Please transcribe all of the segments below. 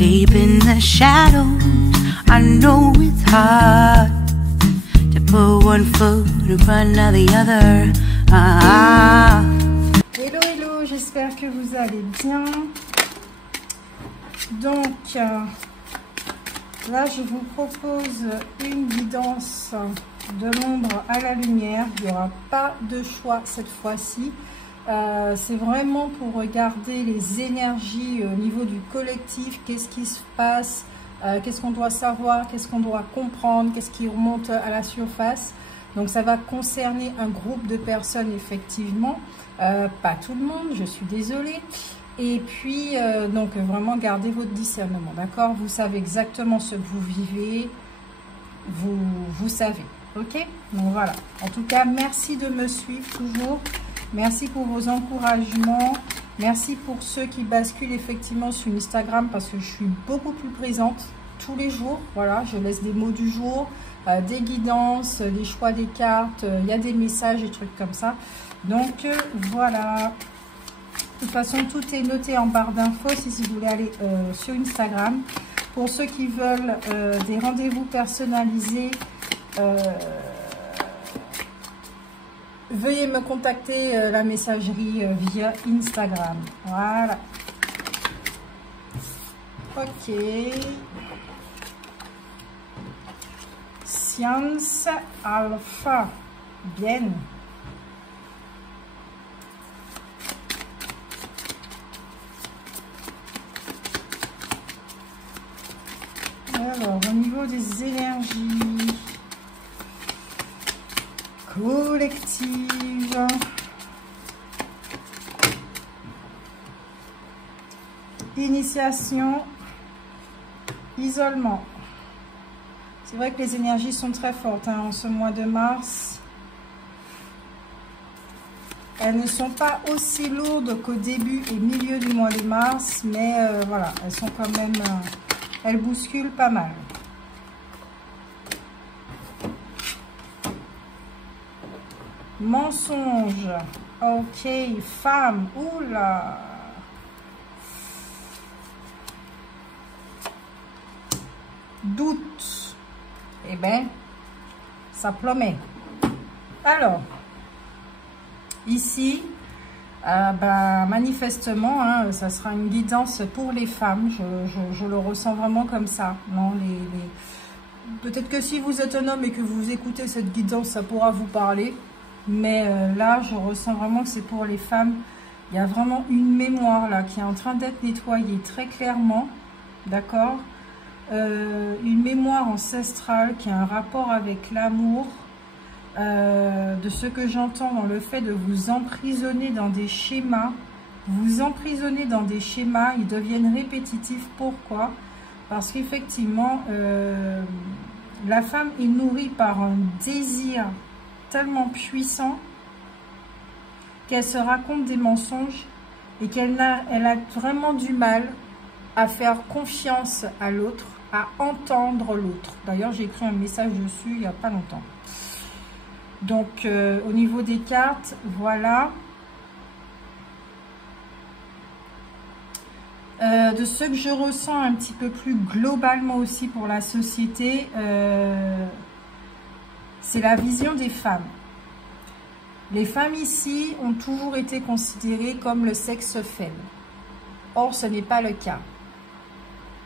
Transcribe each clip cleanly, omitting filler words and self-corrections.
Deep in the shadows, I know it's hard to put one foot in front of the other. Hello, hello, j'espère que vous allez bien. Donc, là, je vous propose une guidance de l'ombre à la lumière. Il n'y aura pas de choix cette fois-ci. C'est vraiment pour regarder les énergies au niveau du collectif. Qu'est-ce qui se passe? Qu'est-ce qu'on doit savoir? Qu'est-ce qu'on doit comprendre? Qu'est-ce qui remonte à la surface? Donc, ça va concerner un groupe de personnes, effectivement. Pas tout le monde, je suis désolée. Et puis, donc, vraiment, gardez votre discernement, d'accord? Vous savez exactement ce que vous vivez. Vous savez, ok? Donc, voilà. En tout cas, merci de me suivre toujours. Merci pour vos encouragements. Merci pour ceux qui basculent effectivement sur Instagram parce que je suis beaucoup plus présente tous les jours. Voilà, je laisse des mots du jour, des guidances, des choix des cartes. Il y a des messages, des trucs comme ça. Donc, voilà. De toute façon, tout est noté en barre d'infos si vous voulez aller sur Instagram. Pour ceux qui veulent des rendez-vous personnalisés, veuillez me contacter la messagerie via Instagram. Voilà. Ok. Science Alpha. Bien. Alors, au niveau des énergies collectives, initiation, isolement. C'est vrai que les énergies sont très fortes hein, en ce mois de mars. Elles ne sont pas aussi lourdes qu'au début et milieu du mois de mars, mais voilà, elles sont quand même... elles bousculent pas mal. Mensonge. Ok, femme. Oula. Doute. Eh bien, ça promet. Alors, ici, manifestement, hein, ça sera une guidance pour les femmes. Je le ressens vraiment comme ça. Non, peut-être que si vous êtes un homme et que vous écoutez cette guidance, ça pourra vous parler. Mais là, je ressens vraiment que c'est pour les femmes. Il y a vraiment une mémoire là qui est en train d'être nettoyée très clairement. D'accord? Une mémoire ancestrale qui a un rapport avec l'amour. De ce que j'entends dans le fait de vous emprisonner dans des schémas. Vous emprisonnez dans des schémas, ils deviennent répétitifs. Pourquoi? Parce qu'effectivement, la femme est nourrie par un désir tellement puissant qu'elle se raconte des mensonges et qu'elle a vraiment du mal à faire confiance à l'autre, à entendre l'autre. D'ailleurs, j'ai écrit un message dessus il n'y a pas longtemps. Donc, au niveau des cartes, voilà. De ce que je ressens un petit peu plus globalement aussi pour la société, c'est la vision des femmes. Les femmes ici ont toujours été considérées comme le sexe faible. Or, ce n'est pas le cas.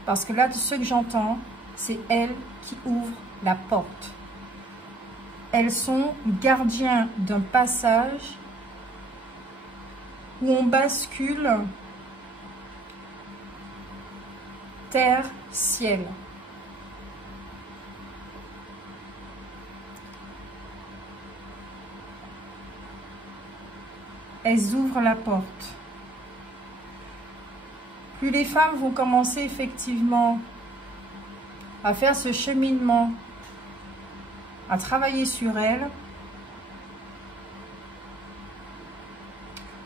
Parce que là, de ce que j'entends, c'est elles qui ouvrent la porte. Elles sont gardiens d'un passage où on bascule terre-ciel. Elles ouvrent la porte. Plus les femmes vont commencer effectivement à faire ce cheminement, à travailler sur elles,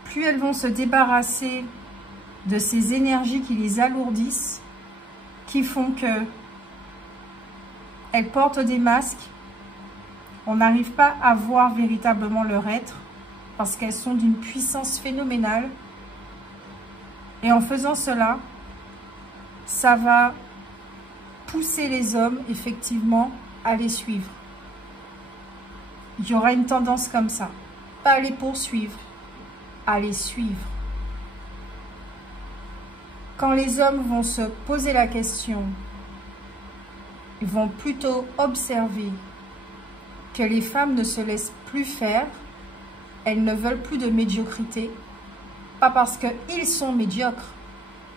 plus elles vont se débarrasser de ces énergies qui les alourdissent, qui font que elles portent des masques, on n'arrive pas à voir véritablement leur être, parce qu'elles sont d'une puissance phénoménale. Et en faisant cela, ça va pousser les hommes, effectivement, à les suivre. Il y aura une tendance comme ça. Pas à les poursuivre, à les suivre. Quand les hommes vont se poser la question, ils vont plutôt observer que les femmes ne se laissent plus faire, elles ne veulent plus de médiocrité, pas parce qu'ils sont médiocres,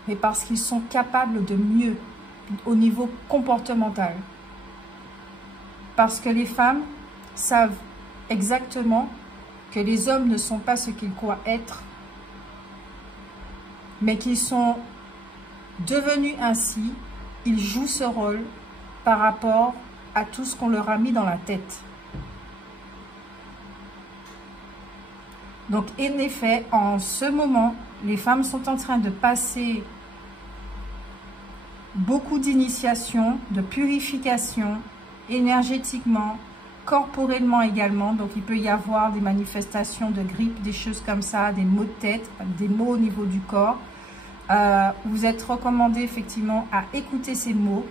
mais parce qu'ils sont capables de mieux au niveau comportemental. Parce que les femmes savent exactement que les hommes ne sont pas ce qu'ils croient être, mais qu'ils sont devenus ainsi, ils jouent ce rôle par rapport à tout ce qu'on leur a mis dans la tête. Donc, en effet, en ce moment, les femmes sont en train de passer beaucoup d'initiations, de purification, énergétiquement, corporellement également. Donc, il peut y avoir des manifestations de grippe, des choses comme ça, des maux de tête, des maux au niveau du corps. Vous êtes recommandé effectivement à écouter ces mots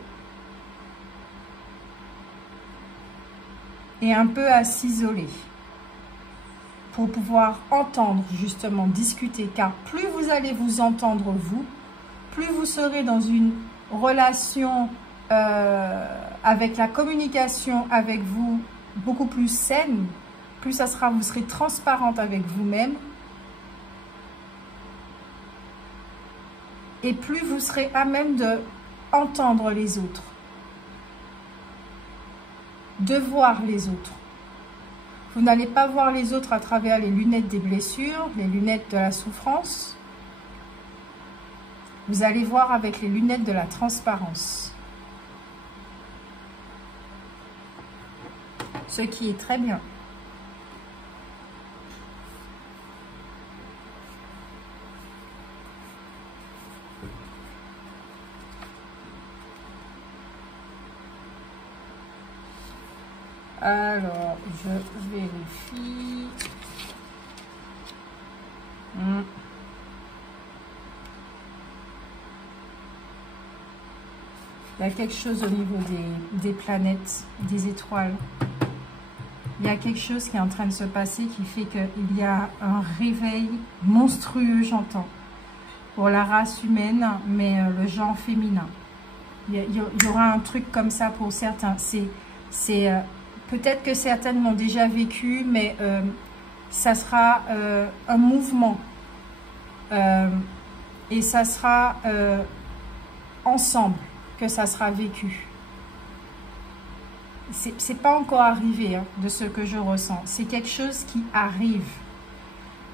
et un peu à s'isoler pour pouvoir entendre, justement, discuter. Car plus vous allez vous entendre, vous, plus vous serez dans une relation avec la communication avec vous beaucoup plus saine, plus ça sera, vous serez transparente avec vous-même, et plus vous serez à même de entendre les autres, de voir les autres. Vous n'allez pas voir les autres à travers les lunettes des blessures, les lunettes de la souffrance. Vous allez voir avec les lunettes de la transparence. Ce qui est très bien. Alors, je vérifie. Il y a quelque chose au niveau des planètes, des étoiles. Il y a quelque chose qui est en train de se passer qui fait qu'il y a un réveil monstrueux, j'entends, pour la race humaine, mais le genre féminin. Il y aura un truc comme ça pour certains. Peut-être que certaines l'ont déjà vécu, mais ça sera un mouvement. Et ça sera ensemble que ça sera vécu. C'est pas encore arrivé, hein, de ce que je ressens. C'est quelque chose qui arrive.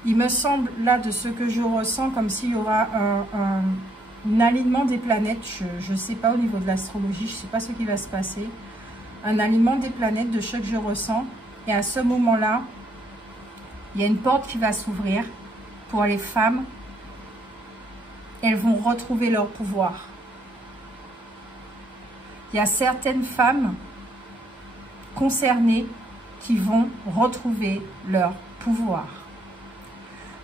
Il me semble, là, de ce que je ressens, comme s'il y aura un alignement des planètes. Je ne sais pas au niveau de l'astrologie, je ne sais pas ce qui va se passer. Un alignement des planètes de ce que je ressens. Et à ce moment-là, il y a une porte qui va s'ouvrir pour les femmes. Elles vont retrouver leur pouvoir. Il y a certaines femmes concernées qui vont retrouver leur pouvoir.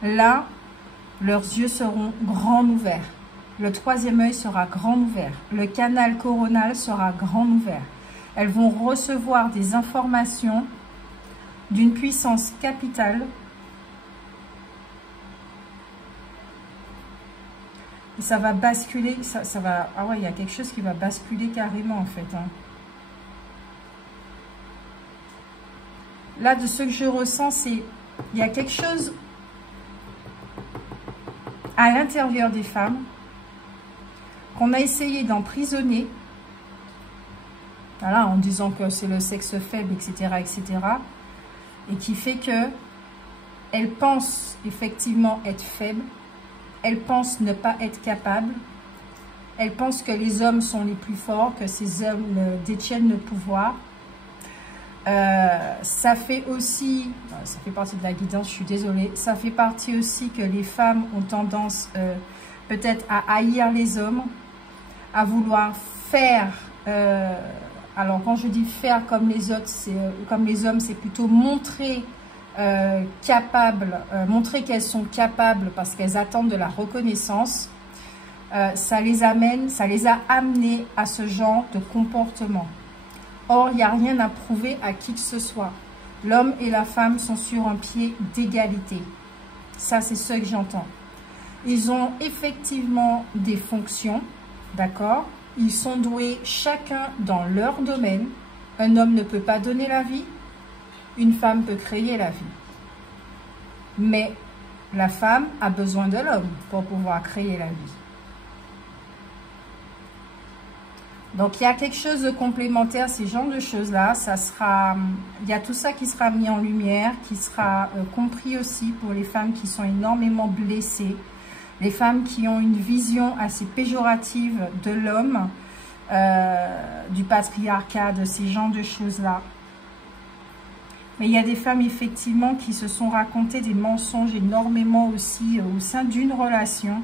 Là, leurs yeux seront grands ouverts. Le troisième œil sera grand ouvert. Le canal coronal sera grand ouvert. Elles vont recevoir des informations d'une puissance capitale. Et ça va basculer, ça va... Ah ouais, il y a quelque chose qui va basculer carrément en fait. Hein. Là, de ce que je ressens, c'est... Il y a quelque chose à l'intérieur des femmes qu'on a essayé d'emprisonner. Voilà, en disant que c'est le sexe faible, etc., etc. Et qui fait que elles pensent effectivement être faibles. Elles pensent ne pas être capables. Elles pensent que les hommes sont les plus forts, que ces hommes détiennent le pouvoir. Ça fait aussi, ça fait partie de la guidance, je suis désolée, ça fait partie aussi que les femmes ont tendance peut-être à haïr les hommes, à vouloir faire, alors quand je dis faire comme les autres, comme les hommes, c'est plutôt montrer montrer qu'elles sont capables parce qu'elles attendent de la reconnaissance. ça les a amenés à ce genre de comportement. Or, il n'y a rien à prouver à qui que ce soit. L'homme et la femme sont sur un pied d'égalité. Ça, c'est ce que j'entends. Ils ont effectivement des fonctions, d'accord? Ils sont doués chacun dans leur domaine. Un homme ne peut pas donner la vie. Une femme peut créer la vie. Mais la femme a besoin de l'homme pour pouvoir créer la vie. Donc, il y a quelque chose de complémentaire, ces genres de choses-là. Il y a tout ça qui sera mis en lumière, qui sera compris aussi pour les femmes qui sont énormément blessées, les femmes qui ont une vision assez péjorative de l'homme, du patriarcat, de ces genres de choses-là. Mais il y a des femmes, effectivement, qui se sont racontées des mensonges énormément aussi au sein d'une relation.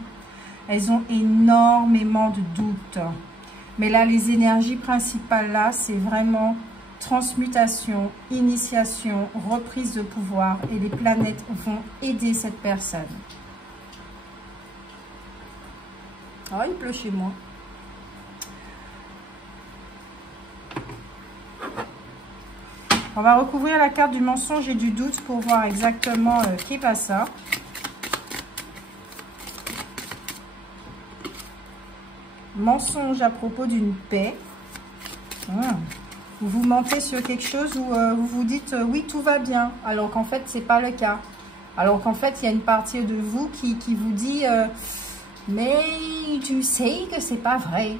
Elles ont énormément de doutes. Mais là, les énergies principales, là, c'est vraiment transmutation, initiation, reprise de pouvoir. Et les planètes vont aider cette personne. Oh, il pleut chez moi. On va recouvrir la carte du mensonge et du doute pour voir exactement qui passe ça. Mensonge à propos d'une paix. Vous mentez sur quelque chose où vous vous dites oui, tout va bien, alors qu'en fait, c'est pas le cas. Alors qu'en fait, il y a une partie de vous qui vous dit mais tu sais que c'est pas vrai.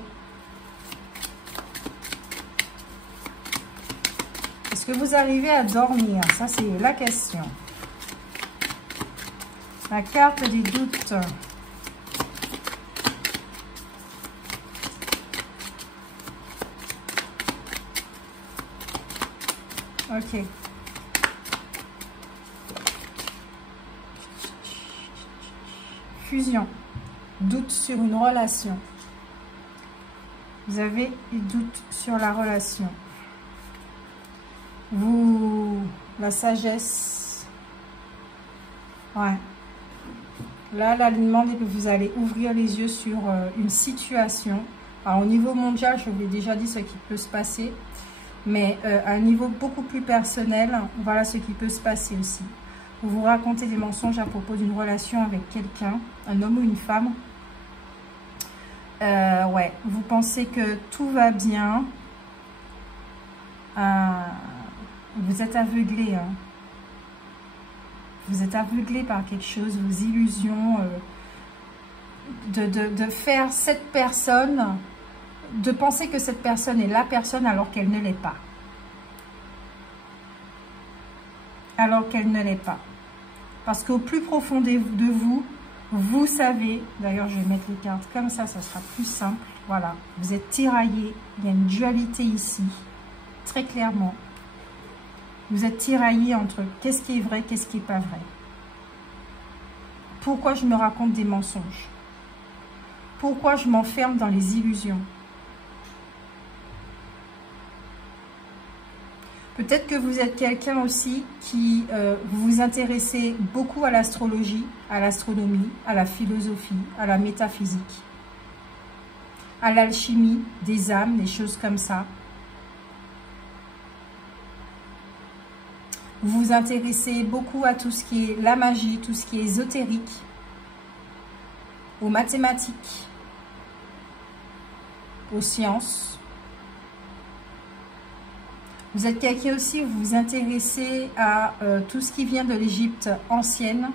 Est-ce que vous arrivez à dormir? Ça, c'est la question. La carte des doutes. Ok. Fusion. Doute sur une relation. Vous avez des doutes sur la relation. La sagesse. Ouais. Là, l'alignement dit que vous allez ouvrir les yeux sur une situation. Alors, au niveau mondial, je vous ai déjà dit ce qui peut se passer. Mais à un niveau beaucoup plus personnel, voilà ce qui peut se passer aussi. Vous vous racontez des mensonges à propos d'une relation avec quelqu'un, un homme ou une femme. Ouais, vous pensez que tout va bien. Vous êtes aveuglé. Hein. Vous êtes aveuglé par quelque chose, vos illusions. De faire cette personne... de penser que cette personne est la personne alors qu'elle ne l'est pas. Alors qu'elle ne l'est pas. Parce qu'au plus profond de vous, vous savez, d'ailleurs je vais mettre les cartes comme ça sera plus simple. Voilà, vous êtes tiraillé, il y a une dualité ici, très clairement. Vous êtes tiraillé entre qu'est-ce qui est vrai, qu'est-ce qui n'est pas vrai. Pourquoi je me raconte des mensonges? Pourquoi je m'enferme dans les illusions? Peut-être que vous êtes quelqu'un aussi qui vous vous intéressez beaucoup à l'astrologie, à l'astronomie, à la philosophie, à la métaphysique, à l'alchimie des âmes, des choses comme ça. Vous vous intéressez beaucoup à tout ce qui est la magie, tout ce qui est ésotérique, aux mathématiques, aux sciences. Vous êtes quelqu'un aussi, vous vous intéressez à tout ce qui vient de l'Égypte ancienne.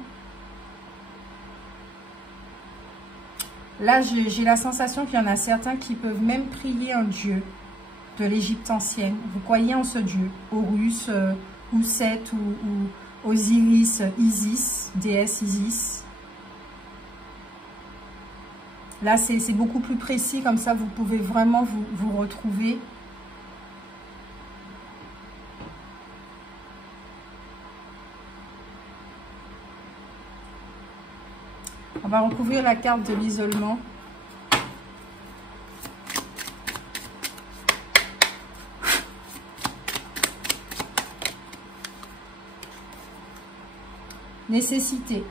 Là, j'ai la sensation qu'il y en a certains qui peuvent même prier un dieu de l'Égypte ancienne. Vous croyez en ce dieu, Horus, ou Seth, ou Osiris, Isis, déesse Isis. Là, c'est beaucoup plus précis, comme ça vous pouvez vraiment vous retrouver. On va recouvrir la carte de l'isolement. Nécessité.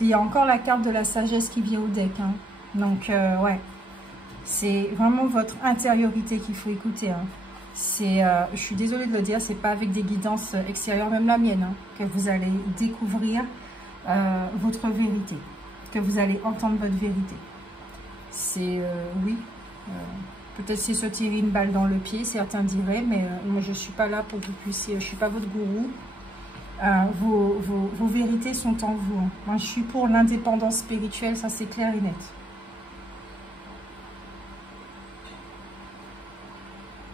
il y a encore la carte de la sagesse qui vient au deck. Hein. Donc, ouais. C'est vraiment votre intériorité qu'il faut écouter. Hein. Je suis désolée de le dire, c'est pas avec des guidances extérieures, même la mienne, hein, que vous allez découvrir votre vérité. Que vous allez entendre votre vérité. C'est, oui, peut-être c'est se tirer une balle dans le pied, certains diraient, mais moi je ne suis pas là pour que vous puissiez, je ne suis pas votre gourou. Vos vérités sont en vous. Hein. Moi je suis pour l'indépendance spirituelle, ça c'est clair et net.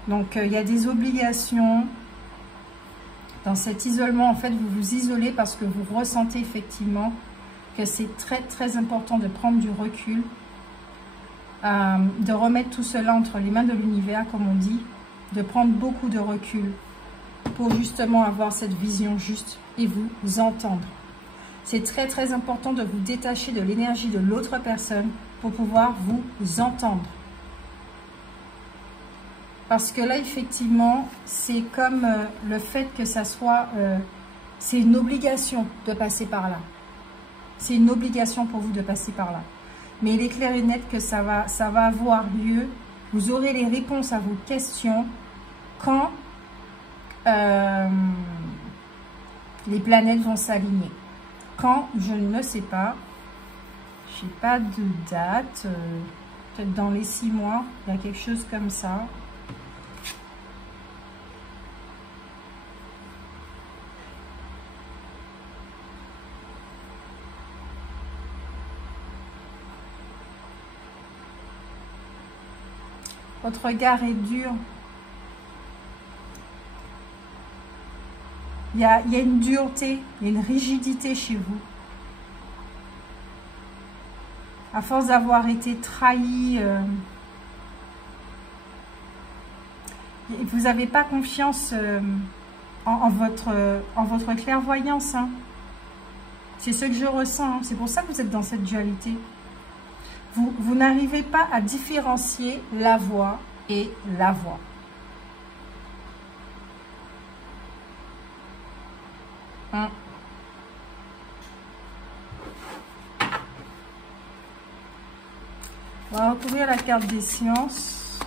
Donc il y a des obligations. Dans cet isolement, en fait, vous vous isolez parce que vous ressentez effectivement que c'est très très important de prendre du recul, de remettre tout cela entre les mains de l'univers, comme on dit, de prendre beaucoup de recul pour justement avoir cette vision juste et vous entendre. C'est très très important de vous détacher de l'énergie de l'autre personne pour pouvoir vous entendre. Parce que là, effectivement, c'est comme le fait que ça soit... c'est une obligation de passer par là. C'est une obligation pour vous de passer par là. Mais il est clair et net que ça va avoir lieu. Vous aurez les réponses à vos questions quand les planètes vont s'aligner. Quand, je ne le sais pas. Je n'ai pas de date. Peut-être dans les 6 mois. Il y a quelque chose comme ça. Votre regard est dur. Il y a une dureté, il y a une rigidité chez vous. À force d'avoir été trahi, vous n'avez pas confiance en votre clairvoyance. Hein. C'est ce que je ressens. Hein. C'est pour ça que vous êtes dans cette dualité. Vous n'arrivez pas à différencier la voix et la voix. Hein. On va recouvrir la carte des sciences.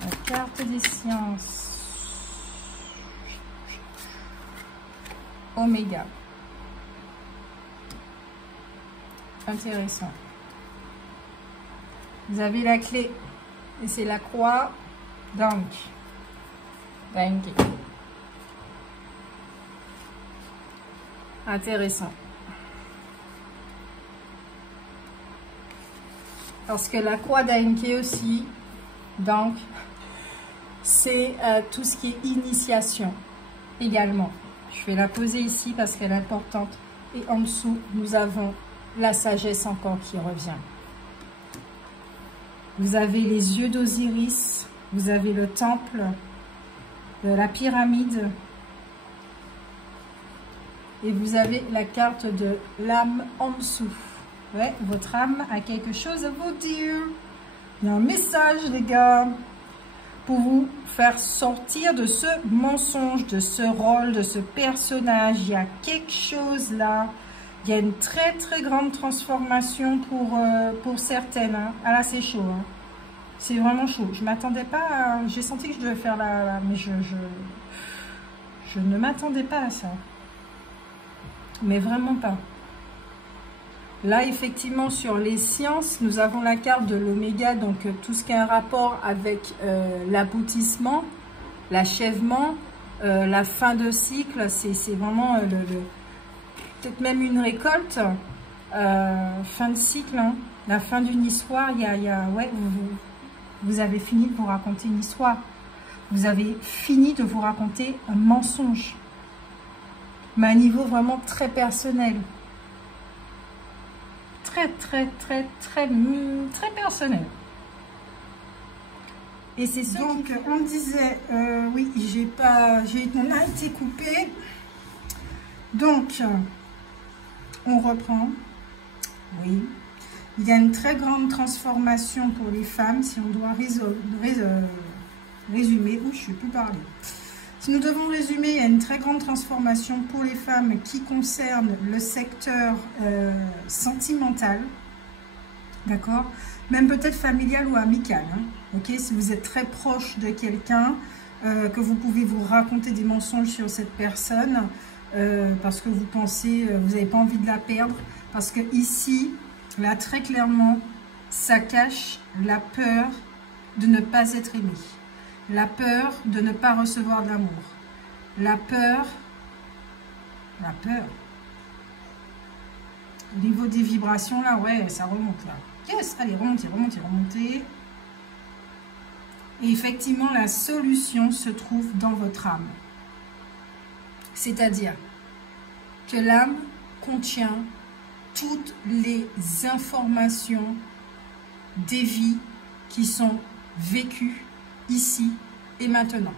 La carte des sciences. Oméga. Intéressant. Vous avez la clé. Et c'est la croix. Donc. Intéressant. Parce que la croix d'Enki aussi, donc, c'est tout ce qui est initiation également. Je vais la poser ici parce qu'elle est importante. Et en dessous, nous avons la sagesse encore qui revient. Vous avez les yeux d'Osiris. Vous avez le temple, la pyramide. Et vous avez la carte de l'âme en dessous. Ouais, votre âme a quelque chose à vous dire. Il y a un message, les gars, pour vous faire sortir de ce mensonge, de ce rôle, de ce personnage. Il y a quelque chose là. Il y a une très très grande transformation pour certaines. Hein. Ah là, c'est chaud. Hein. C'est vraiment chaud. Je ne m'attendais pas à... J'ai senti que je devais faire la... Mais je ne m'attendais pas à ça. Mais vraiment pas. Là, effectivement, sur les sciences, nous avons la carte de l'oméga, donc tout ce qui a un rapport avec l'aboutissement, l'achèvement, la fin de cycle, c'est vraiment peut-être même une récolte, fin de cycle, hein, la fin d'une histoire. Ouais, vous avez fini de vous raconter une histoire. Vous avez fini de vous raconter un mensonge, mais à un niveau vraiment très personnel. Très personnel. Et c'est ça. Donc on disait oui, on a été coupé. Donc on reprend. Oui, il y a une très grande transformation pour les femmes si on doit résumer, je ne vais plus parler. Si nous devons résumer, il y a une très grande transformation pour les femmes qui concerne le secteur sentimental, d'accord? Même peut-être familial ou amical, hein, ok? Si vous êtes très proche de quelqu'un, que vous pouvez vous raconter des mensonges sur cette personne, parce que vous pensez, vous n'avez pas envie de la perdre, parce que ici, là, très clairement, ça cache la peur de ne pas être aimé, la peur de ne pas recevoir de l'amour, la peur, au niveau des vibrations, là, ouais, ça remonte, là. Yes, allez, remontez, remontez, remontez. Et effectivement, la solution se trouve dans votre âme. C'est-à-dire que l'âme contient toutes les informations des vies qui sont vécues ici et maintenant.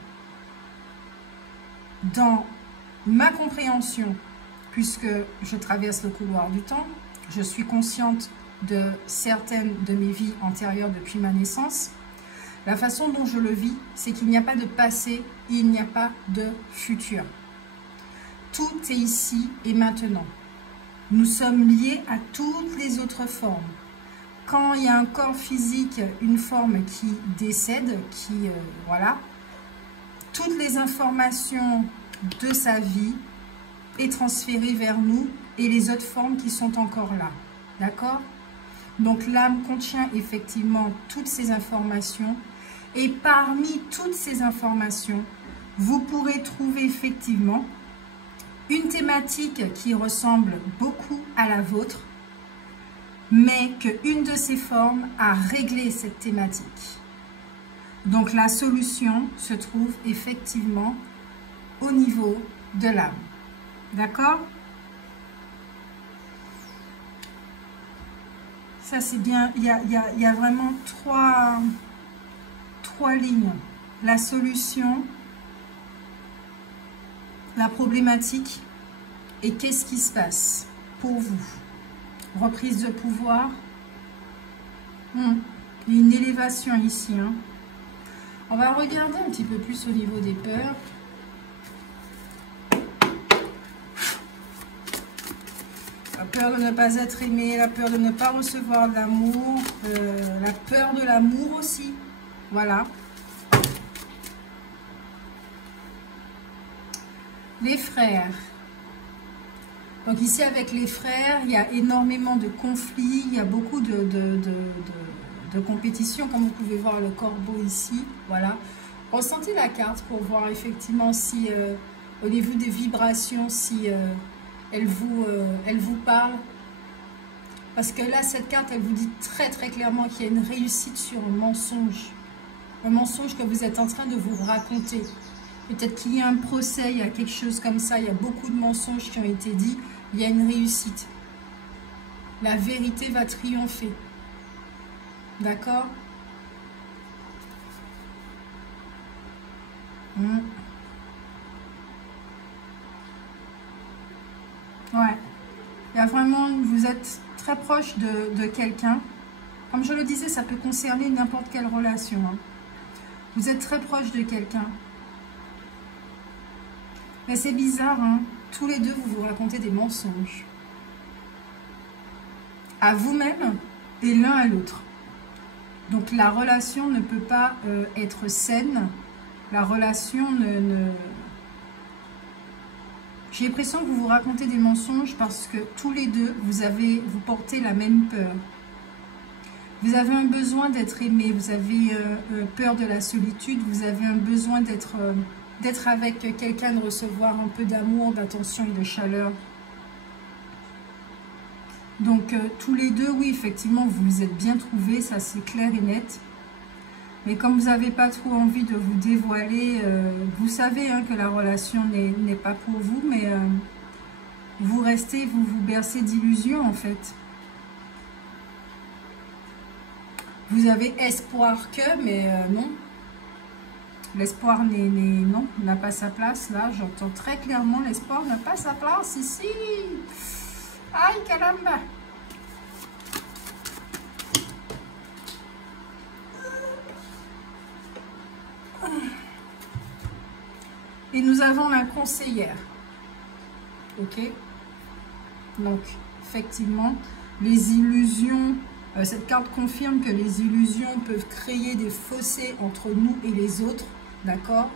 Dans ma compréhension, puisque je traverse le couloir du temps, je suis consciente de certaines de mes vies antérieures depuis ma naissance. La façon dont je le vis, c'est qu'il n'y a pas de passé, il n'y a pas de futur. Tout est ici et maintenant. Nous sommes liés à toutes les autres formes. Quand il y a un corps physique, une forme qui décède, voilà, toutes les informations de sa vie est transférée vers nous et les autres formes qui sont encore là. D'accord? Donc l'âme contient effectivement toutes ces informations. Et parmi toutes ces informations, vous pourrez trouver effectivement une thématique qui ressemble beaucoup à la vôtre, mais qu'une de ces formes a réglé cette thématique. Donc la solution se trouve effectivement au niveau de l'âme. D'accord? Ça c'est bien, il y a vraiment trois lignes. La solution, la problématique et qu'est-ce qui se passe pour vous. Reprise de pouvoir. Il y a une élévation ici. Hein. On va regarder un petit peu plus au niveau des peurs. La peur de ne pas être aimé, la peur de ne pas recevoir de l'amour, la peur de l'amour aussi. Voilà. Les frères. Donc ici avec les frères, il y a énormément de conflits, il y a beaucoup de compétition, comme vous pouvez voir le corbeau ici. Voilà. Ressentez la carte pour voir effectivement si au niveau des vibrations, si elle vous parle. Parce que là, cette carte, elle vous dit très très clairement qu'il y a une réussite sur un mensonge. Un mensonge que vous êtes en train de vous raconter. Peut-être qu'il y a un procès, il y a quelque chose comme ça, il y a beaucoup de mensonges qui ont été dits, il y a une réussite. La vérité va triompher. D'accord? Ouais. Il y a vraiment, vous êtes très proche de quelqu'un. Comme je le disais, ça peut concerner n'importe quelle relation. Hein. Vous êtes très proche de quelqu'un. Mais c'est bizarre, hein? Tous les deux, vous vous racontez des mensonges. À vous-même et l'un à l'autre. Donc la relation ne peut pas être saine. La relation ne... J'ai l'impression que vous vous racontez des mensonges parce que tous les deux, vous portez la même peur. Vous avez un besoin d'être aimé, vous avez peur de la solitude, vous avez un besoin d'être avec quelqu'un, de recevoir un peu d'amour, d'attention et de chaleur. Donc tous les deux, oui, effectivement, vous vous êtes bien trouvés, ça c'est clair et net. Mais comme vous n'avez pas trop envie de vous dévoiler, vous savez hein, que la relation n'est pas pour vous, mais vous restez, vous vous bercez d'illusions en fait. Vous avez espoir que, mais non. L'espoir n'a pas sa place là. J'entends très clairement l'espoir n'a pas sa place ici. Aïe, caramba. Et nous avons la conseillère. Ok? Donc, effectivement, les illusions, cette carte confirme que les illusions peuvent créer des fossés entre nous et les autres. D'accord?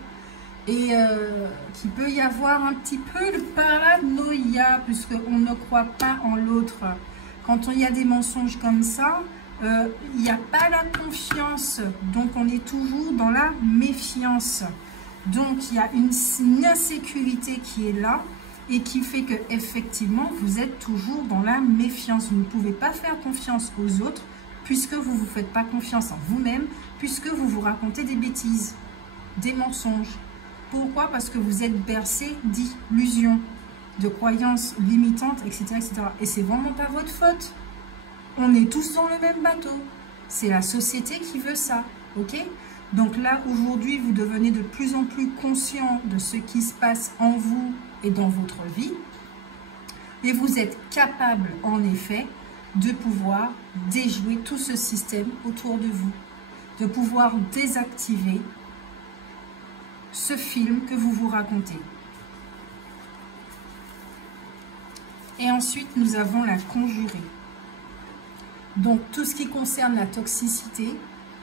Et qu'il peut y avoir un petit peu de paranoïa, puisqu'on ne croit pas en l'autre. Quand il y a des mensonges comme ça, il n'y a pas la confiance, donc on est toujours dans la méfiance. Donc il y a une insécurité qui est là et qui fait que effectivement vous êtes toujours dans la méfiance. Vous ne pouvez pas faire confiance aux autres puisque vous ne vous faites pas confiance en vous-même, puisque vous vous racontez des bêtises, des mensonges. Pourquoi? Parce que vous êtes bercé d'illusions, de croyances limitantes, etc. etc. Et c'est vraiment pas votre faute. On est tous dans le même bateau. C'est la société qui veut ça. Ok? Donc là, aujourd'hui, vous devenez de plus en plus conscient de ce qui se passe en vous et dans votre vie. Et vous êtes capable, en effet, de pouvoir déjouer tout ce système autour de vous. De pouvoir désactiver ce film que vous vous racontez. Et ensuite, nous avons la conjurée. Donc, tout ce qui concerne la toxicité,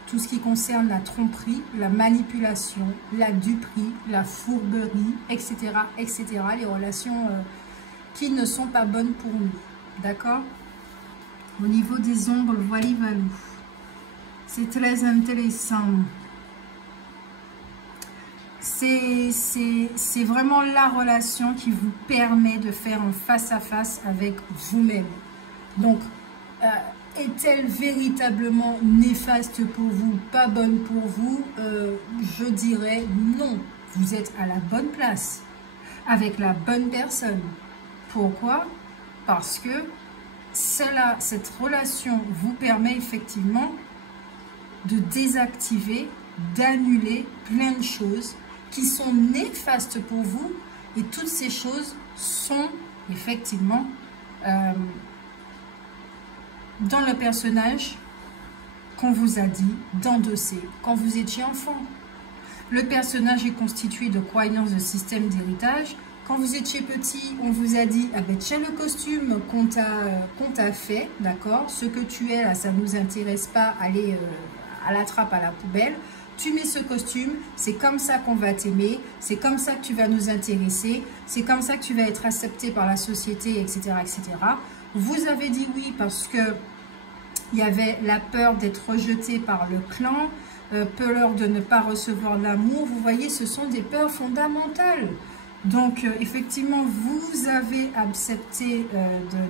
tout ce qui concerne la tromperie, la manipulation, la duperie, la fourberie, etc., etc., les relations qui ne sont pas bonnes pour nous. D'accord? Au niveau des ombres, voili-valou. C'est très intéressant. C'est vraiment la relation qui vous permet de faire un face-à-face avec vous-même. Donc, est-elle véritablement néfaste pour vous, pas bonne pour vous? Je dirais non. Vous êtes à la bonne place, avec la bonne personne. Pourquoi? Parce que cette relation vous permet effectivement de désactiver, d'annuler plein de choses qui sont néfastes pour vous, et toutes ces choses sont effectivement dans le personnage qu'on vous a dit d'endosser quand vous étiez enfant. Le personnage est constitué de croyances de système d'héritage. Quand vous étiez petit, on vous a dit, ah ben tiens, le costume qu'on t'a fait, d'accord, ce que tu es là, ça ne nous intéresse pas, allez à la trappe, à la poubelle. Tu mets ce costume, c'est comme ça qu'on va t'aimer, c'est comme ça que tu vas nous intéresser, c'est comme ça que tu vas être accepté par la société, etc., etc. Vous avez dit oui parce que il y avait la peur d'être rejeté par le clan, peur de ne pas recevoir l'amour. Vous voyez, ce sont des peurs fondamentales. Donc, effectivement, vous avez accepté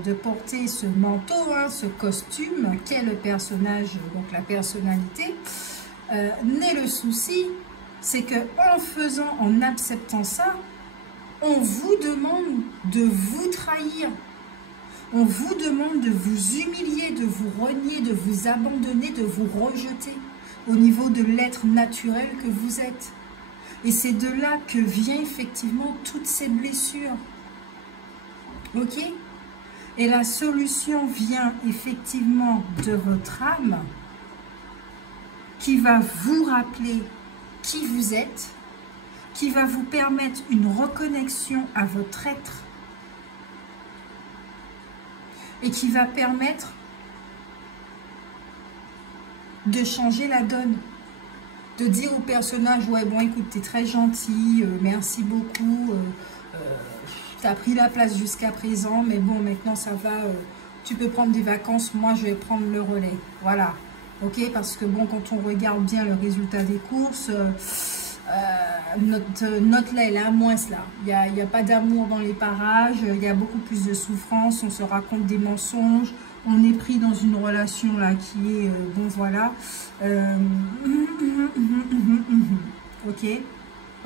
de porter ce manteau, hein, ce costume, qu'est le personnage, donc la personnalité. Mais le souci, c'est que en acceptant ça, on vous demande de vous trahir. On vous demande de vous humilier, de vous renier, de vous abandonner, de vous rejeter au niveau de l'être naturel que vous êtes. Et c'est de là que vient effectivement toutes ces blessures. Ok? Et la solution vient effectivement de votre âme qui va vous rappeler qui vous êtes, qui va vous permettre une reconnexion à votre être et qui va permettre de changer la donne. De dire au personnage, ouais bon écoute, t'es très gentil, merci beaucoup, t'as pris la place jusqu'à présent, mais bon maintenant ça va, tu peux prendre des vacances, moi je vais prendre le relais. Voilà, ok, parce que bon quand on regarde bien le résultat des courses, notre note là elle est à moins là. Il n'y a pas d'amour dans les parages, il y a beaucoup plus de souffrance, on se raconte des mensonges. On est pris dans une relation là qui est, bon voilà, ok,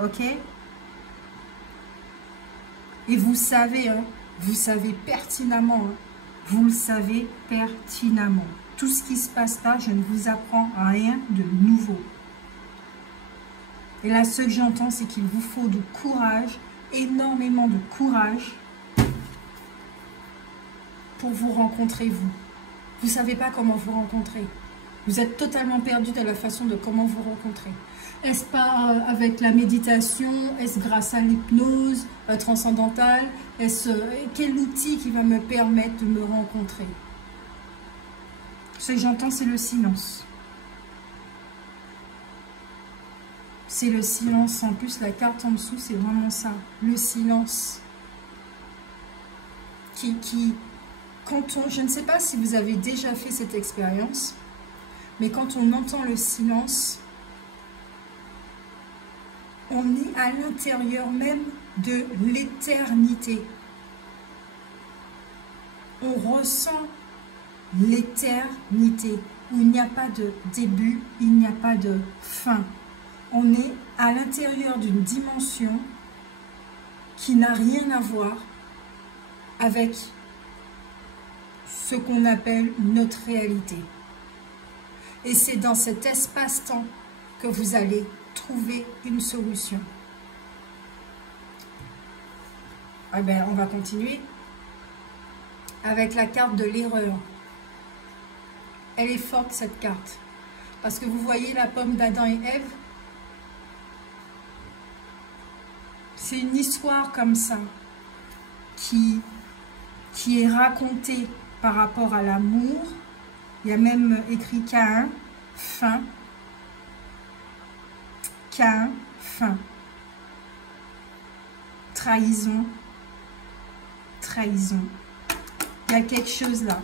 ok. Et vous savez, hein, vous savez pertinemment, hein, vous le savez pertinemment. Tout ce qui se passe là, je ne vous apprends rien de nouveau. Et là, ce que j'entends, c'est qu'il vous faut du courage, énormément de courage, pour vous rencontrer, vous. Vous ne savez pas comment vous rencontrer. Vous êtes totalement perdu dans la façon de comment vous rencontrer. Est-ce pas avec la méditation? Est-ce grâce à l'hypnose transcendantale? Quel outil qui va me permettre de me rencontrer? Ce que j'entends, c'est le silence. C'est le silence. En plus, la carte en dessous, c'est vraiment ça. Le silence. Je ne sais pas si vous avez déjà fait cette expérience, mais quand on entend le silence, on est à l'intérieur même de l'éternité. On ressent l'éternité, où il n'y a pas de début, il n'y a pas de fin. On est à l'intérieur d'une dimension qui n'a rien à voir avec ce qu'on appelle notre réalité. Et c'est dans cet espace-temps que vous allez trouver une solution. Ah ben, on va continuer avec la carte de l'erreur. Elle est forte, cette carte, parce que vous voyez la pomme d'Adam et Ève. C'est une histoire comme ça qui est racontée par rapport à l'amour. Il y a même écrit Caïn, fin. Caïn, fin. Trahison. Trahison. Il y a quelque chose là.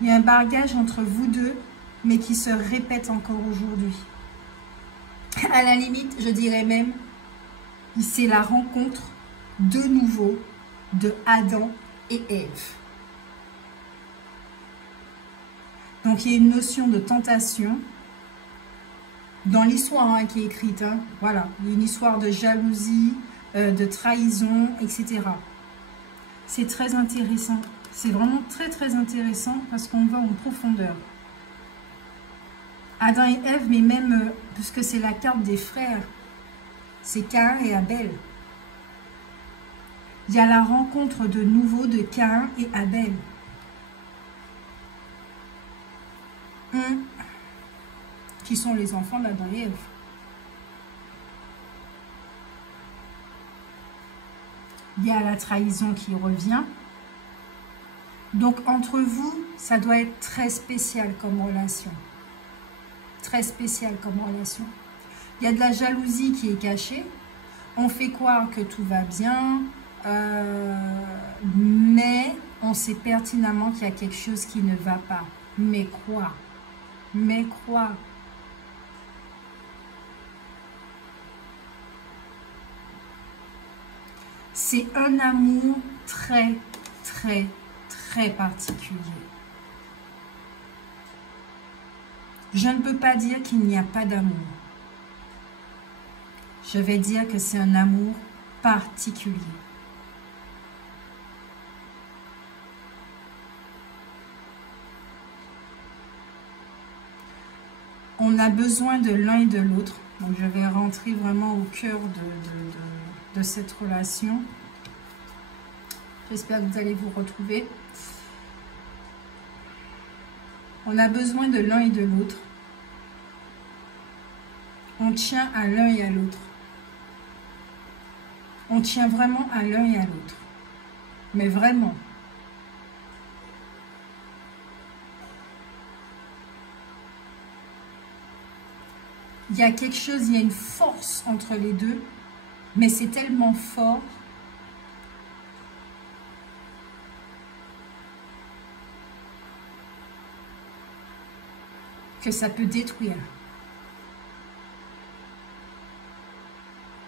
Il y a un bagage entre vous deux, mais qui se répète encore aujourd'hui. À la limite, je dirais même, c'est la rencontre de nouveau de Adam et Ève. Donc, il y a une notion de tentation dans l'histoire qui est écrite. Voilà, il y a une histoire de jalousie, de trahison, etc. C'est très intéressant. C'est vraiment très, très intéressant parce qu'on va en profondeur. Adam et Ève, mais même, puisque c'est la carte des frères, c'est Caïn et Abel. Il y a la rencontre de nouveau de Caïn et Abel. Qui sont les enfants d'Adam et Ève. Il y a la trahison qui revient. Donc, entre vous, ça doit être très spécial comme relation. Très spécial comme relation. Il y a de la jalousie qui est cachée. On fait croire que tout va bien, mais on sait pertinemment qu'il y a quelque chose qui ne va pas. Mais quoi? Mais quoi? C'est un amour très, très, très particulier. Je ne peux pas dire qu'il n'y a pas d'amour. Je vais dire que c'est un amour particulier. On a besoin de l'un et de l'autre. Donc, je vais rentrer vraiment au cœur de cette relation. J'espère que vous allez vous retrouver. On a besoin de l'un et de l'autre. On tient à l'un et à l'autre. On tient vraiment à l'un et à l'autre. Mais vraiment. Il y a quelque chose, il y a une force entre les deux, mais c'est tellement fort que ça peut détruire.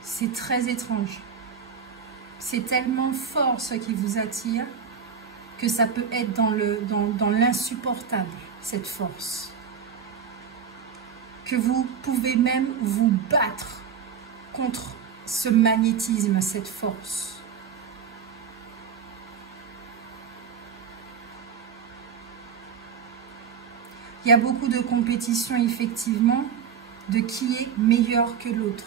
C'est très étrange. C'est tellement fort ce qui vous attire que ça peut être dans l'insupportable, cette force. Que vous pouvez même vous battre contre ce magnétisme, cette force. Il y a beaucoup de compétition, effectivement, de qui est meilleur que l'autre.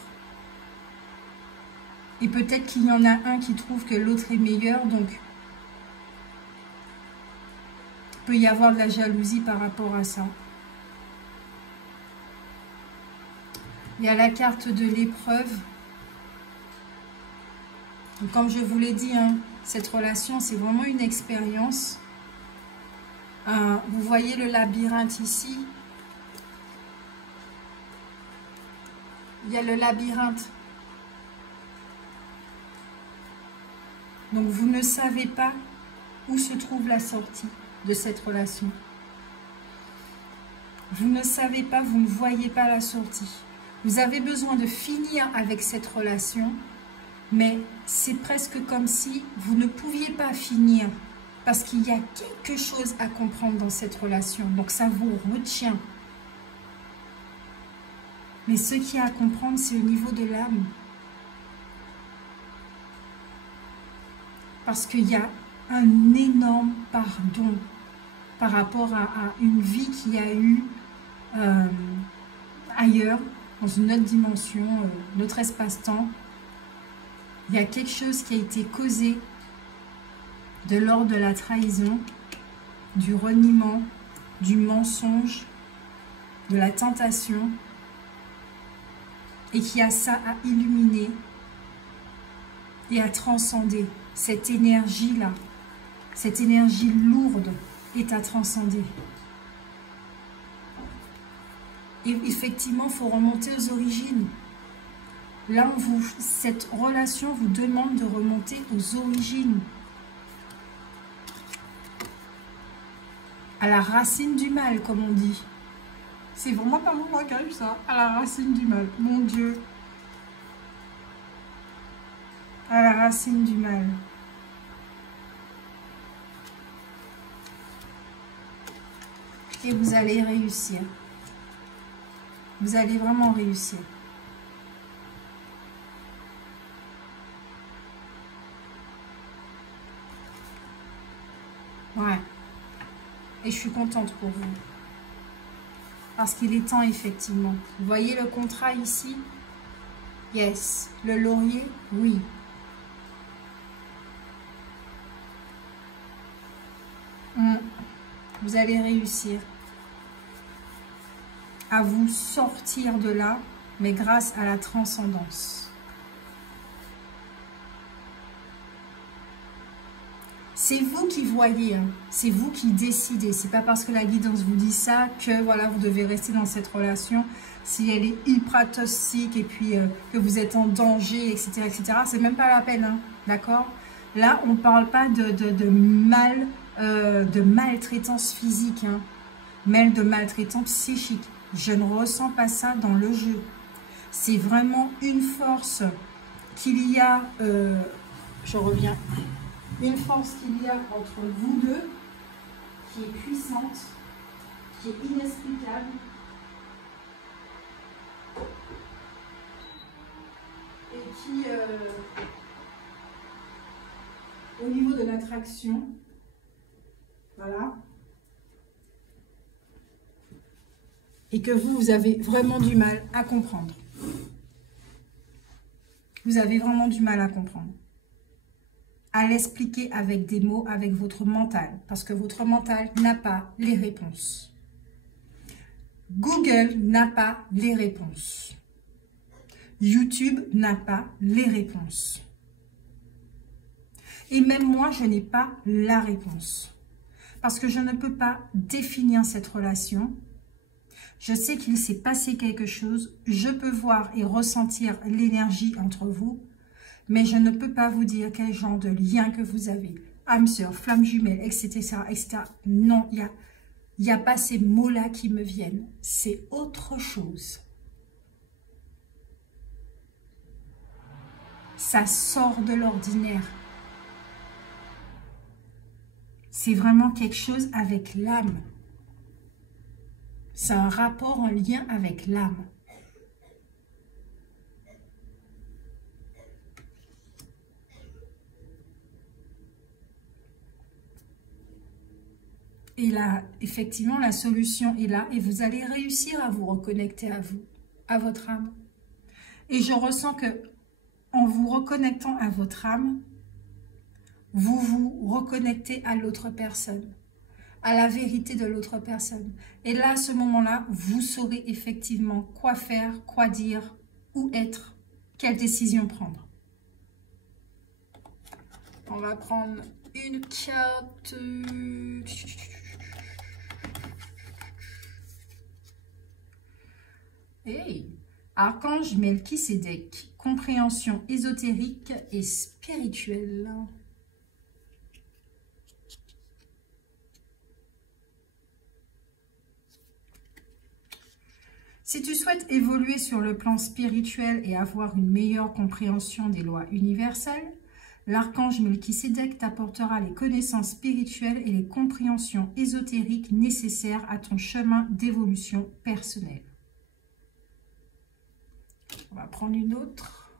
Et peut-être qu'il y en a un qui trouve que l'autre est meilleur, donc peut y avoir de la jalousie par rapport à ça. Il y a la carte de l'épreuve. Comme je vous l'ai dit, hein, cette relation, c'est vraiment une expérience. Vous voyez le labyrinthe ici. Il y a le labyrinthe. Donc, vous ne savez pas où se trouve la sortie de cette relation. Vous ne savez pas, vous ne voyez pas la sortie. Vous avez besoin de finir avec cette relation, mais c'est presque comme si vous ne pouviez pas finir parce qu'il y a quelque chose à comprendre dans cette relation. Donc, ça vous retient. Mais ce qu'il y a à comprendre, c'est au niveau de l'âme. Parce qu'il y a un énorme pardon par rapport à une vie qu'il y a eu ailleurs, dans une autre dimension, notre espace-temps. Il y a quelque chose qui a été causé de l'ordre de la trahison, du reniement, du mensonge, de la tentation, et qui a ça à illuminer et à transcender. Cette énergie-là, cette énergie lourde est à transcender. Et effectivement, il faut remonter aux origines. Là, cette relation vous demande de remonter aux origines. À la racine du mal, comme on dit. C'est vraiment pas moi qui a eu ça. À la racine du mal. Mon Dieu. À la racine du mal. Et vous allez réussir. Vous allez vraiment réussir. Ouais. Et je suis contente pour vous. Parce qu'il est temps, effectivement. Vous voyez le contrat ici? Yes. Le laurier? Oui. Vous allez réussir à vous sortir de là, mais grâce à la transcendance. C'est vous qui voyez, hein. C'est vous qui décidez. C'est pas parce que la guidance vous dit ça que voilà, vous devez rester dans cette relation. Si elle est hyper toxique et puis que vous êtes en danger, etc., etc., c'est même pas la peine, hein. D'accord? Là, on parle pas de maltraitance physique, hein, mais de maltraitance psychique. Je ne ressens pas ça dans le jeu. C'est vraiment une force qu'il y a, je reviens, une force qu'il y a entre vous deux, qui est puissante, qui est inexplicable. Et qui, au niveau de l'attraction, voilà. Et que vous avez vraiment du mal à comprendre. Vous avez vraiment du mal à comprendre. À l'expliquer avec des mots, avec votre mental. Parce que votre mental n'a pas les réponses. Google n'a pas les réponses. YouTube n'a pas les réponses. Et même moi, je n'ai pas la réponse. Parce que je ne peux pas définir cette relation. Je sais qu'il s'est passé quelque chose. Je peux voir et ressentir l'énergie entre vous. Mais je ne peux pas vous dire quel genre de lien que vous avez. Âme sœur, flamme jumelle, etc., etc. Non, il n'y a pas ces mots-là qui me viennent. C'est autre chose. Ça sort de l'ordinaire. C'est vraiment quelque chose avec l'âme. C'est un rapport, un lien avec l'âme. Et là, effectivement, la solution est là et vous allez réussir à vous reconnecter à vous, à votre âme. Et je ressens que en vous reconnectant à votre âme, vous vous reconnectez à l'autre personne. à la vérité de l'autre personne. Et là, à ce moment-là, vous saurez effectivement quoi faire, quoi dire, où être, quelle décision prendre. On va prendre une carte. Hey, Archange Melchisédek, compréhension ésotérique et spirituelle. Si tu souhaites évoluer sur le plan spirituel et avoir une meilleure compréhension des lois universelles, l'archange Melchisédek t'apportera les connaissances spirituelles et les compréhensions ésotériques nécessaires à ton chemin d'évolution personnelle. On va prendre une autre.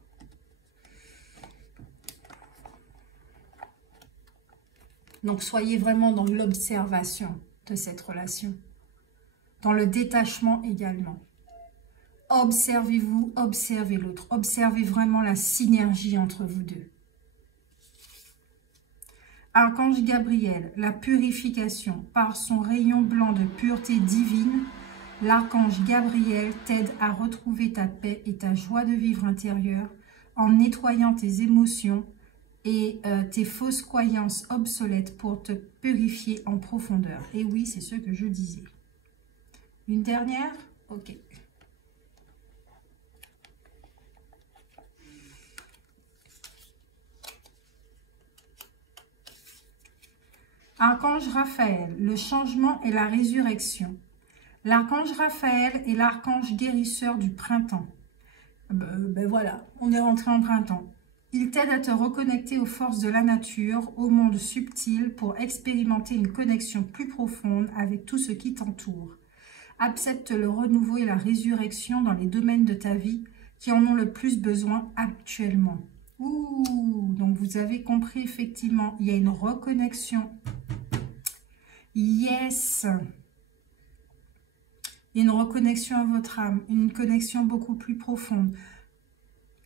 Donc, soyez vraiment dans l'observation de cette relation, dans le détachement également. Observez-vous, observez l'autre. Observez vraiment la synergie entre vous deux. Archange Gabriel, la purification. Par son rayon blanc de pureté divine, l'archange Gabriel t'aide à retrouver ta paix et ta joie de vivre intérieure en nettoyant tes émotions et tes fausses croyances obsolètes pour te purifier en profondeur. Et oui, c'est ce que je disais. Une dernière? Ok. Archange Raphaël, le changement et la résurrection. L'archange Raphaël est l'archange guérisseur du printemps. Ben voilà, on est rentré en printemps. Il t'aide à te reconnecter aux forces de la nature, au monde subtil, pour expérimenter une connexion plus profonde avec tout ce qui t'entoure. Accepte le renouveau et la résurrection dans les domaines de ta vie qui en ont le plus besoin actuellement. Ouh, donc vous avez compris effectivement, il y a une reconnexion. Yes! Une reconnexion à votre âme, une connexion beaucoup plus profonde.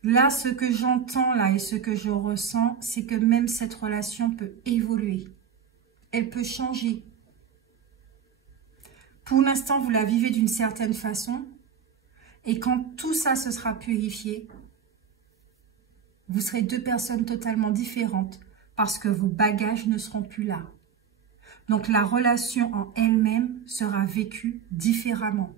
Là, ce que j'entends là et ce que je ressens, c'est que même cette relation peut évoluer. Elle peut changer. Pour l'instant, vous la vivez d'une certaine façon. Et quand tout ça se sera purifié, vous serez deux personnes totalement différentes parce que vos bagages ne seront plus là. Donc, la relation en elle-même sera vécue différemment.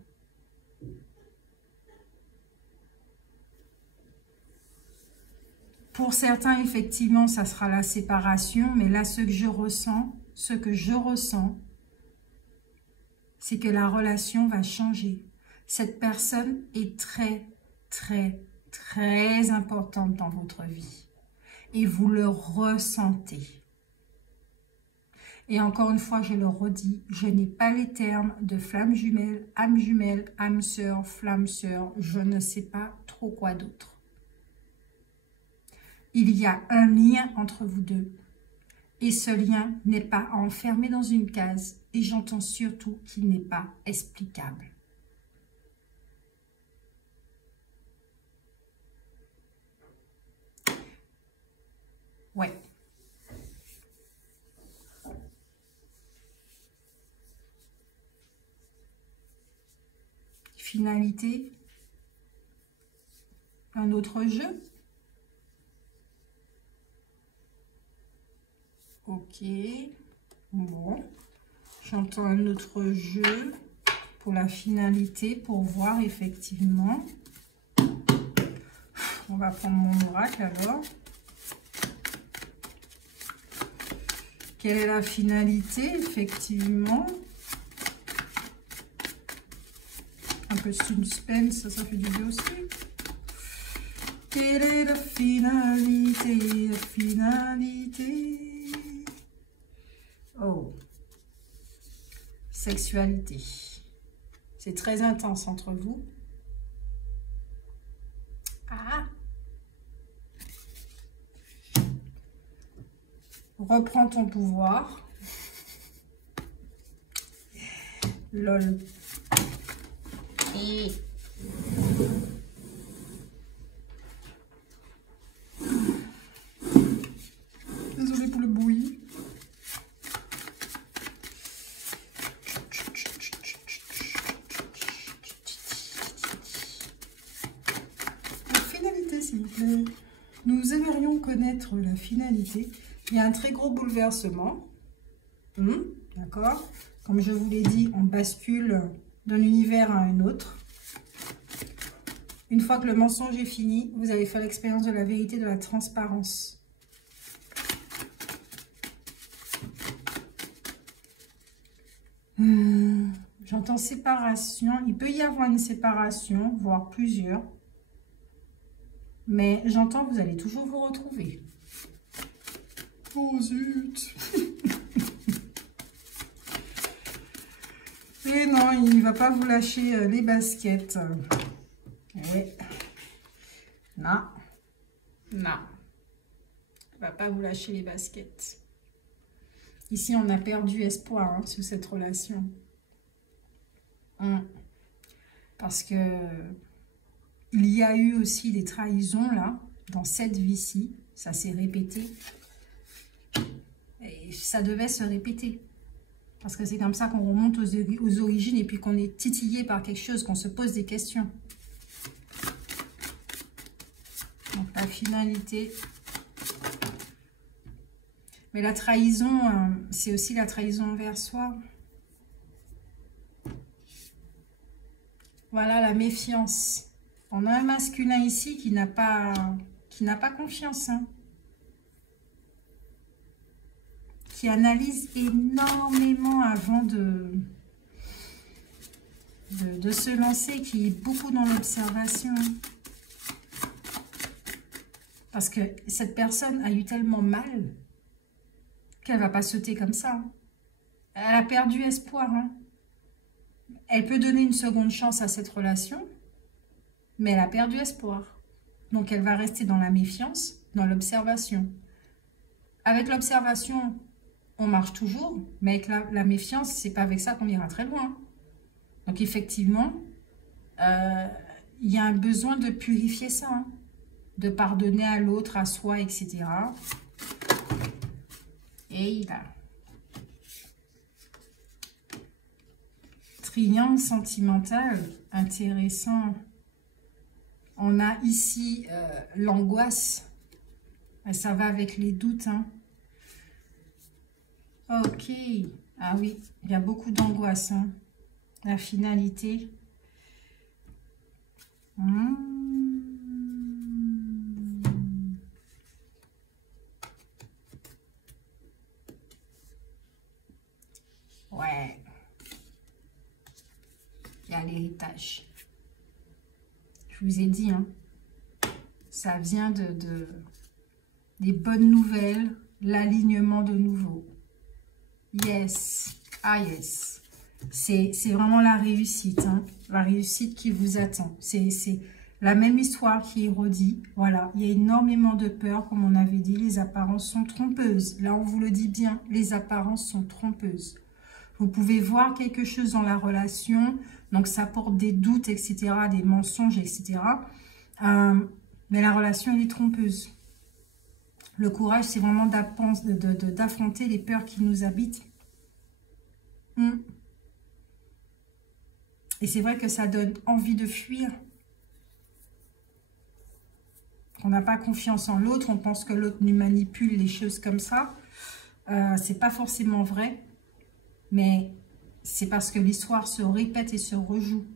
Pour certains, effectivement, ça sera la séparation. Mais là, ce que je ressens, c'est que la relation va changer. Cette personne est très, très, très importante dans votre vie. Et vous le ressentez. Et encore une fois, je le redis, je n'ai pas les termes de flamme jumelle, âme sœur, flamme sœur, je ne sais pas trop quoi d'autre. Il y a un lien entre vous deux. Et ce lien n'est pas enfermé dans une case. Et j'entends surtout qu'il n'est pas explicable. Ouais. Finalité. Un autre jeu. Ok. Bon. J'entends un autre jeu pour la finalité, pour voir effectivement. On va prendre mon oracle alors. Quelle est la finalité, effectivement? Un peu suspense, ça fait du bien aussi. Quelle est la finalité? La finalité. Oh. Sexualité. C'est très intense entre vous. Ah. Reprends ton pouvoir. Lol. Et... Désolée pour le bruit. connaître la finalité. Il y a un très gros bouleversement. D'accord? Comme je vous l'ai dit, on bascule d'un univers à un autre. Une fois que le mensonge est fini, vous allez faire l'expérience de la vérité, de la transparence. J'entends séparation. Il peut y avoir une séparation, voire plusieurs. Mais j'entends que vous allez toujours vous retrouver. Oh zut! Et non, il ne va pas vous lâcher les baskets. Et... non. Non. Il ne va pas vous lâcher les baskets. Ici, on a perdu espoir hein, sur cette relation. Parce que il y a eu aussi des trahisons là, dans cette vie-ci. Ça s'est répété. Et ça devait se répéter. Parce que c'est comme ça qu'on remonte aux origines et puis qu'on est titillé par quelque chose, qu'on se pose des questions. Donc la finalité. Mais la trahison, c'est aussi la trahison envers soi. Voilà la méfiance. On a un masculin ici qui n'a pas confiance. Hein. Qui analyse énormément avant de se lancer, qui est beaucoup dans l'observation. Parce que cette personne a eu tellement mal qu'elle ne va pas sauter comme ça. Hein. Elle a perdu espoir. Hein. Elle peut donner une seconde chance à cette relation, mais elle a perdu espoir. Donc elle va rester dans la méfiance, dans l'observation. Avec l'observation, on marche toujours, mais avec la méfiance, c'est pas avec ça qu'on ira très loin. Donc effectivement, il y a un besoin de purifier ça, hein, de pardonner à l'autre, à soi, etc. Et il a triangle sentimental, intéressant. On a ici l'angoisse, ça va avec les doutes, hein. Ok, ah oui, il y a beaucoup d'angoisse, hein. La finalité. Ouais, il y a l'héritage. Je vous ai dit, hein, ça vient des bonnes nouvelles, l'alignement de nouveau. Yes, ah yes, c'est vraiment la réussite, hein, la réussite qui vous attend. C'est la même histoire qui est redite. Voilà, il y a énormément de peur, comme on avait dit, les apparences sont trompeuses. Là, on vous le dit bien, les apparences sont trompeuses. Vous pouvez voir quelque chose dans la relation, donc ça porte des doutes, etc., des mensonges, etc. Mais la relation, elle est trompeuse. Le courage, c'est vraiment d'affronter les peurs qui nous habitent. Et c'est vrai que ça donne envie de fuir. On n'a pas confiance en l'autre, on pense que l'autre nous manipule, les choses comme ça. C'est pas forcément vrai, mais c'est parce que l'histoire se répète et se rejoue.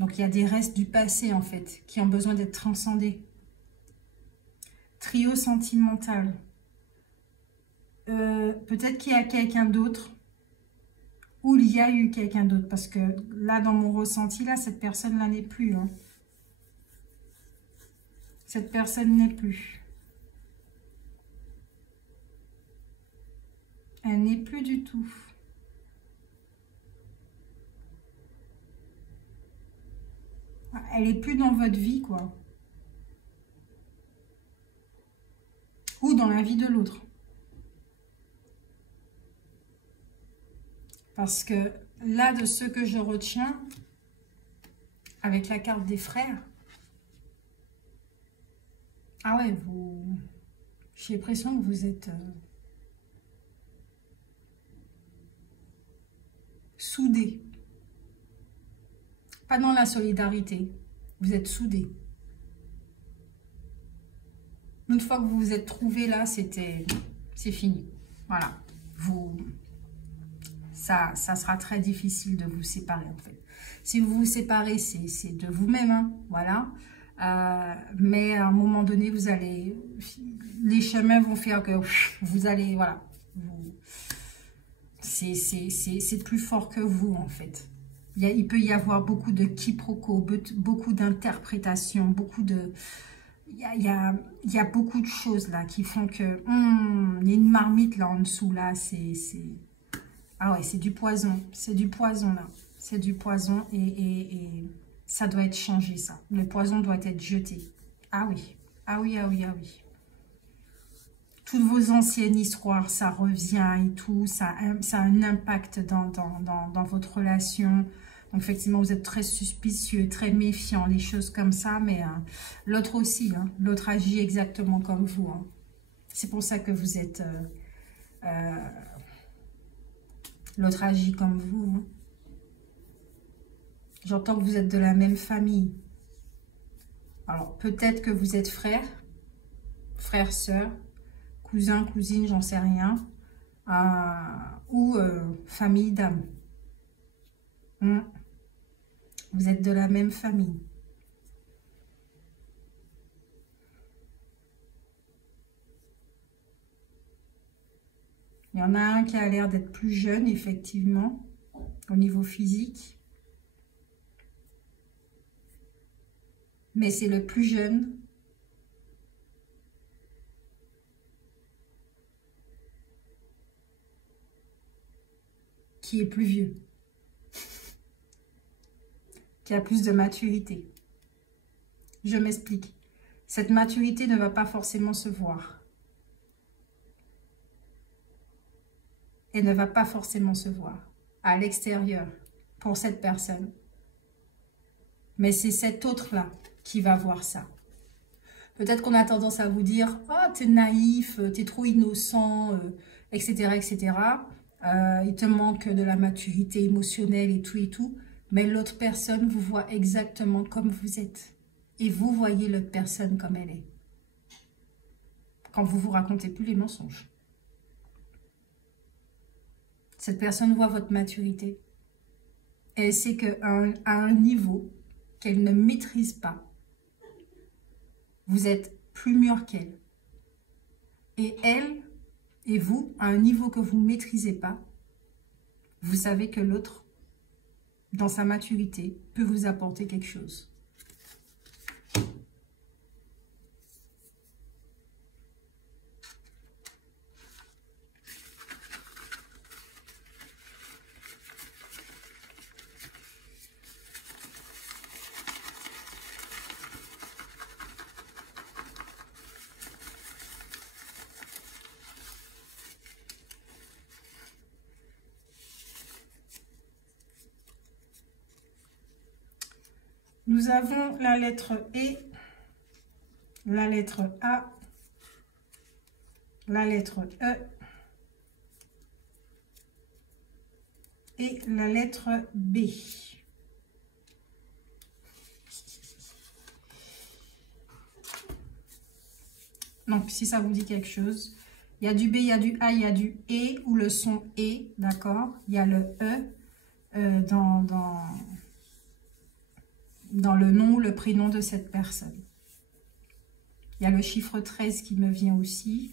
Donc il y a des restes du passé en fait, qui ont besoin d'être transcendés. Trio sentimental. Peut-être qu'il y a quelqu'un d'autre, ou il y a eu quelqu'un d'autre, parce que là, dans mon ressenti, là, cette personne-là n'est plus. Hein. Cette personne n'est plus. Elle n'est plus du tout. Elle n'est plus dans votre vie, quoi. Ou dans la vie de l'autre. Parce que là, de ce que je retiens, avec la carte des frères, ah ouais, j'ai l'impression que vous êtes soudés. Pas dans la solidarité, vous êtes soudés. Une fois que vous vous êtes trouvés là, c'est fini. Voilà. Ça sera très difficile de vous séparer en fait. Si vous vous séparez, c'est de vous-même, hein, voilà. Mais à un moment donné, les chemins vont faire que vous allez, voilà. C'est plus fort que vous en fait. Il peut y avoir beaucoup de quiproquos, beaucoup d'interprétations, beaucoup de... Il y a beaucoup de choses là qui font que... il y a une marmite là en dessous, là, ah ouais, c'est du poison. C'est du poison là. C'est du poison et ça doit être changé ça. Le poison doit être jeté. Ah oui. Ah oui, ah oui, ah oui. Toutes vos anciennes histoires, ça revient et tout. Ça a un impact dans votre relation. Donc effectivement, vous êtes très suspicieux, très méfiant, les choses comme ça. Mais l'autre aussi, hein, l'autre agit exactement comme vous. Hein. C'est pour ça que vous êtes... l'autre agit comme vous. Hein. J'entends que vous êtes de la même famille. Alors, peut-être que vous êtes frères, sœurs, cousins, cousines, j'en sais rien. Ou famille d'âme. Vous êtes de la même famille. Il y en a un qui a l'air d'être plus jeune, effectivement, au niveau physique. Mais c'est le plus jeune. Qui est plus vieux. Qui a plus de maturité. Je m'explique. Cette maturité ne va pas forcément se voir. Elle ne va pas forcément se voir à l'extérieur pour cette personne. Mais c'est cet autre-là qui va voir ça. Peut-être qu'on a tendance à vous dire « Oh, t'es naïf, t'es trop innocent, etc. etc. Il te manque de la maturité émotionnelle et tout et tout. » Mais l'autre personne vous voit exactement comme vous êtes. Et vous voyez l'autre personne comme elle est. Quand vous vous racontez plus les mensonges. Cette personne voit votre maturité. Et elle sait qu'à un niveau qu'elle ne maîtrise pas, vous êtes plus mûr qu'elle. Et elle et vous, à un niveau que vous ne maîtrisez pas, vous savez que l'autre, dans sa maturité, peut vous apporter quelque chose. Nous avons la lettre E, la lettre A, la lettre E et la lettre B. Donc, si ça vous dit quelque chose, il y a du B, il y a du A, il y a du E, ou le son E, d'accord? Il y a le E dans le nom ou le prénom de cette personne. Il y a le chiffre 13 qui me vient aussi.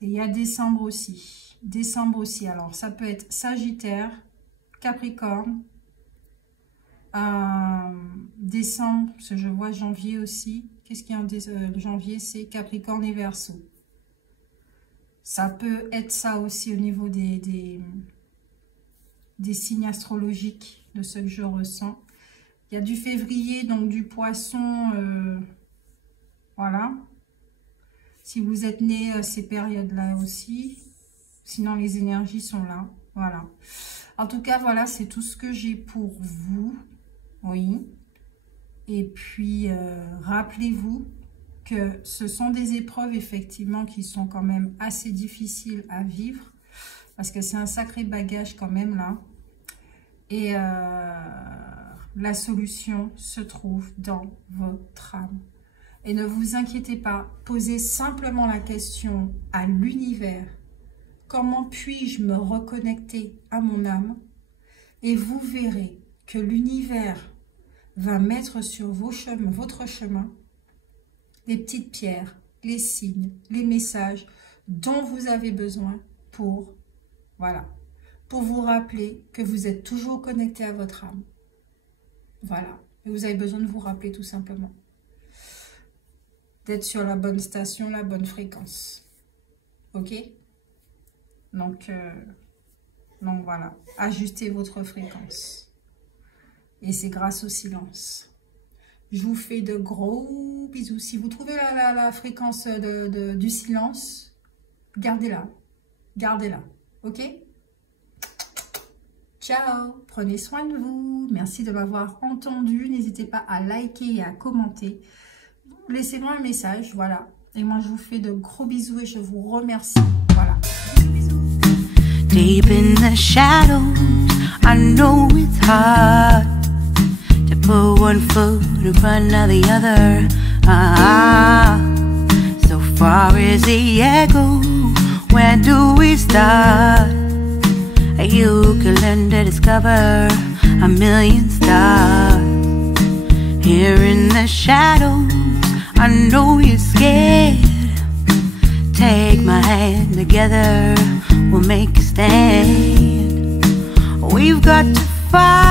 Et il y a décembre aussi. Décembre aussi. Alors, ça peut être Sagittaire, Capricorne, décembre, parce que je vois janvier aussi. Qu'est-ce qu'il y a en janvier? C'est Capricorne et Verseau. Ça peut être ça aussi au niveau des signes astrologiques de ce que je ressens. Il y a du février, donc du poisson, voilà. Si vous êtes né ces périodes-là aussi. Sinon, les énergies sont là. Voilà. En tout cas, voilà, c'est tout ce que j'ai pour vous. Oui. Et puis, rappelez-vous que ce sont des épreuves effectivement qui sont quand même assez difficiles à vivre. Parce que c'est un sacré bagage quand même là. Et la solution se trouve dans votre âme. Et ne vous inquiétez pas, posez simplement la question à l'univers. Comment puis-je me reconnecter à mon âme? Et vous verrez que l'univers va mettre sur votre chemin les petites pierres, les signes, les messages dont vous avez besoin pour, voilà, pour vous rappeler que vous êtes toujours connecté à votre âme. Voilà, et vous avez besoin de vous rappeler tout simplement d'être sur la bonne station, la bonne fréquence. Ok? Donc voilà, ajustez votre fréquence. Et c'est grâce au silence. Je vous fais de gros bisous. Si vous trouvez la fréquence du silence, gardez-la. Gardez-la. Ok? Ciao. Prenez soin de vous. Merci de m'avoir entendu. N'hésitez pas à liker et à commenter. Laissez-moi un message. Voilà. Et moi, je vous fais de gros bisous et je vous remercie. Voilà. Deep in the shadows, I know it's hard to put one foot in front of the other. So far as the echo, where do we start? You can learn to discover a million stars. Here in the shadows, I know you're scared. Take my hand, together we'll make a stand. We've got to fight.